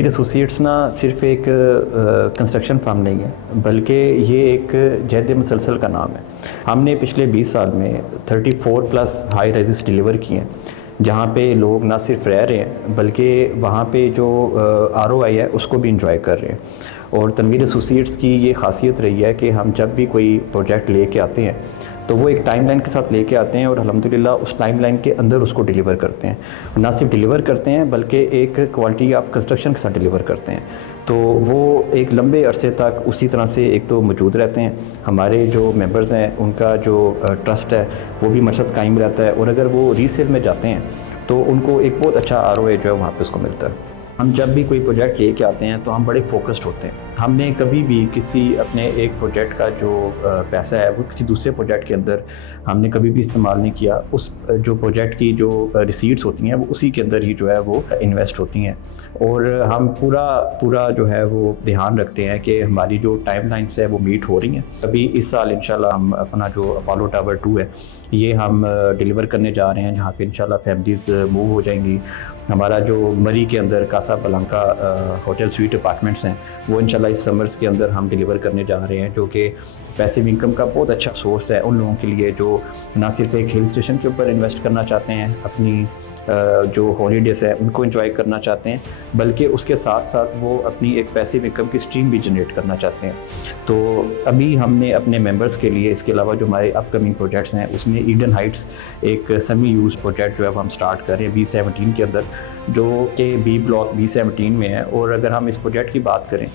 Tanveer associates ना सिर्फ एक कंस्ट्रक्शन फार्म नहीं है, बल्कि ये एक जहद मुसलसल का नाम है। हमने पिछले 20 साल में 34+ हाई राइजेस डिलीवर किए हैं, जहाँ पे लोग ना सिर्फ रह रहे हैं बल्कि वहाँ पे जो ROI है उसको भी इंजॉय कर रहे हैं। और तनवीर एसोसिएट्स की ये खासियत रही है कि हम जब भी कोई प्रोजेक्ट लेके आते हैं तो वो एक टाइमलाइन के साथ लेके आते हैं और अल्हम्दुलिल्लाह उस टाइमलाइन के अंदर उसको डिलीवर करते हैं। ना सिर्फ डिलीवर करते हैं बल्कि एक क्वालिटी ऑफ कंस्ट्रक्शन के साथ डिलीवर करते हैं, तो वो एक लंबे अरसे तक उसी तरह से एक तो मौजूद रहते हैं। हमारे जो मेंबर्स हैं उनका जो ट्रस्ट है वो भी मशद कायम रहता है, और अगर वो रीसेल में जाते हैं तो उनको एक बहुत अच्छा ROI जो है वहाँ पे उसको मिलता है। हम जब भी कोई प्रोजेक्ट लेके आते हैं तो हम बड़े फोकस्ड होते हैं। हमने कभी भी किसी अपने एक प्रोजेक्ट का जो पैसा है वो किसी दूसरे प्रोजेक्ट के अंदर हमने कभी भी इस्तेमाल नहीं किया। उस जो प्रोजेक्ट की जो रिसीट्स होती हैं वो उसी के अंदर ही जो है वो इन्वेस्ट होती हैं, और हम पूरा जो है वो ध्यान रखते हैं कि हमारी जो टाइमलाइंस है वो मीट हो रही हैं। अभी इस साल इंशाल्लाह हम अपना जो अपोलो टावर 2 है ये हम डिलीवर करने जा रहे हैं, जहाँ पे इंशाल्लाह फैमिलीज़ मूव हो जाएंगी। हमारा जो मरी के अंदर कासा बलंका होटल स्वीट अपार्टमेंट्स हैं वो इंशाल्लाह इस समर्स के अंदर हम डिलीवर करने जा रहे हैं, जो कि पैसिव इनकम का बहुत अच्छा सोर्स है उन लोगों के लिए जो ना सिर्फ एक हिल स्टेशन के ऊपर इन्वेस्ट करना चाहते हैं, अपनी जो हॉलीडेज़ है उनको एंजॉय करना चाहते हैं, बल्कि उसके साथ साथ वो अपनी एक पैसिव इनकम की स्ट्रीम भी जनरेट करना चाहते हैं। तो अभी हमने अपने मेंबर्स के लिए इसके अलावा जो हमारे अपकमिंग प्रोजेक्ट्स हैं उसमें ईडन हाइट्स एक सेमी यूज प्रोजेक्ट जो है वो हम स्टार्ट कर रहे हैं B17 के अंदर, जो कि B ब्लॉक B17 में है। और अगर हम इस प्रोजेक्ट की बात करें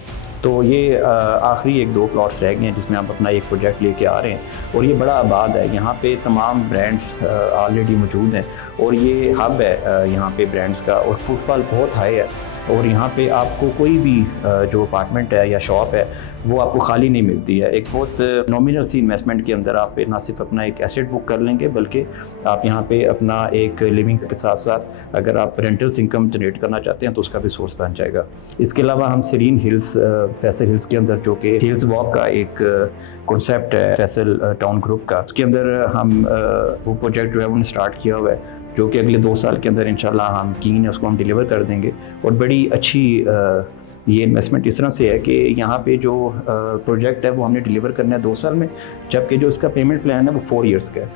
तो ये आखिरी 1-2 प्लॉट्स रह गए हैं जिसमें हम अपना एक प्रोजेक्ट लेके आ रहे हैं, और ये बड़ा आबाद है। यहाँ पे तमाम ब्रांड्स ऑलरेडी मौजूद हैं और ये हब है यहाँ पे ब्रांड्स का, और फुटफॉल बहुत हाई है। और यहाँ पे आपको कोई भी जो अपार्टमेंट है या शॉप है वो आपको खाली नहीं मिलती है। एक बहुत नॉमिनल सी इन्वेस्टमेंट के अंदर आप ना सिर्फ अपना एक एसेट बुक कर लेंगे, बल्कि आप यहाँ पे अपना एक लिविंग के साथ साथ अगर आप रेंटल्स इनकम जनरेट करना चाहते हैं तो उसका भी सोर्स बन जाएगा। इसके अलावा हम सीरीन हिल्स फैसल हिल्स के अंदर, जो कि हिल्स वॉक का एक कॉन्सेप्ट है फैसल टाउन ग्रुप का, उसके अंदर हम वो प्रोजेक्ट जो है उन्होंने स्टार्ट किया हुआ है, जो कि अगले 2 साल के अंदर इंशाल्लाह हम कीन है उसको हम डिलीवर कर देंगे। और बड़ी अच्छी ये इन्वेस्टमेंट इस तरह से है कि यहाँ पे जो प्रोजेक्ट है वो हमने डिलीवर करना है 2 साल में, जबकि जो इसका पेमेंट प्लान है वो 4 ईयर्स का है।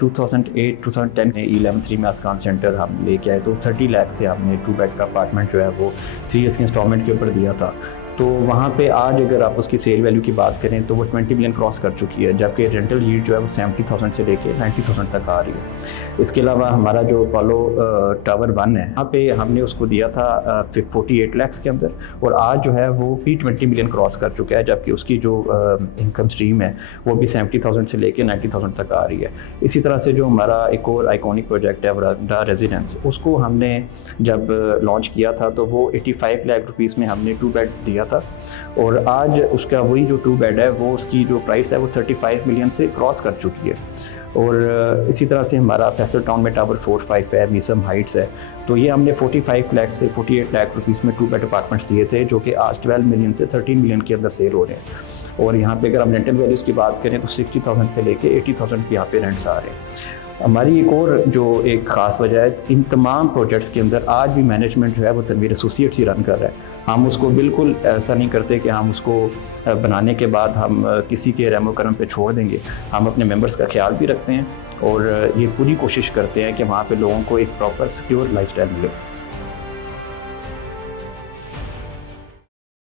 2008-2010 में 11 में आस्कान सेंटर हम लेके आए तो 30 लाख से हमने 2 बेड का अपार्टमेंट जो है वो 3 ईयर्स के इंस्टॉलमेंट के ऊपर दिया था। तो वहाँ पे आज अगर आप उसकी सेल वैल्यू की बात करें तो वो 20 मिलियन क्रॉस कर चुकी है, जबकि रेंटल यील्ड जो है वो 70,000 से लेके 90,000 तक आ रही है। इसके अलावा हमारा जो अपोलो टावर 1 है वहाँ पे हमने उसको दिया था 48 लाख के अंदर, और आज जो है वो भी 20 मिलियन क्रॉस कर चुका है, जबकि उसकी जो इनकम स्ट्रीम है वो भी 70,000 से लेके 90,000 तक आ रही है। इसी तरह से जो हमारा एक और आइकॉनिक प्रोजेक्ट है वरांडा रेजिडेंस, उसको हमने जब लॉन्च किया था तो वो 85 लाख रुपीज़ में हमने 2 बेड दिया था, और आज उसका वही जो 2 बेड है वो उसकी जो प्राइस है वो 35 मिलियन से क्रॉस कर चुकी है। और इसी तरह से हमारा फैसल टाउन में टावर 4-5 है, मीसम हाइट्स है, तो ये हमने 45 लाख से 48 लाख रुपीज़ में 2 बेड अपार्टमेंट्स दिए थे, जो कि आज 12 मिलियन से 13 मिलियन के अंदर सेल हो रहे हैं। और यहाँ पे अगर हम रेंटल वैल्यूज़ की बात करें तो 60,000 से लेके 80,000 के यहाँ पे रेंट्स आ रहे हैं। हमारी एक और जो एक ख़ास वजह है, इन तमाम प्रोजेक्ट्स के अंदर आज भी मैनेजमेंट जो है वो तनवीर एसोसिएट्स ही रन कर रहा है। हम उसको बिल्कुल ऐसा नहीं करते कि हम उसको बनाने के बाद हम किसी के रहमो करम पे छोड़ देंगे। हम अपने मेंबर्स का ख्याल भी रखते हैं और ये पूरी कोशिश करते हैं कि वहाँ पे लोगों को एक प्रॉपर सिक्योर लाइफस्टाइल मिले।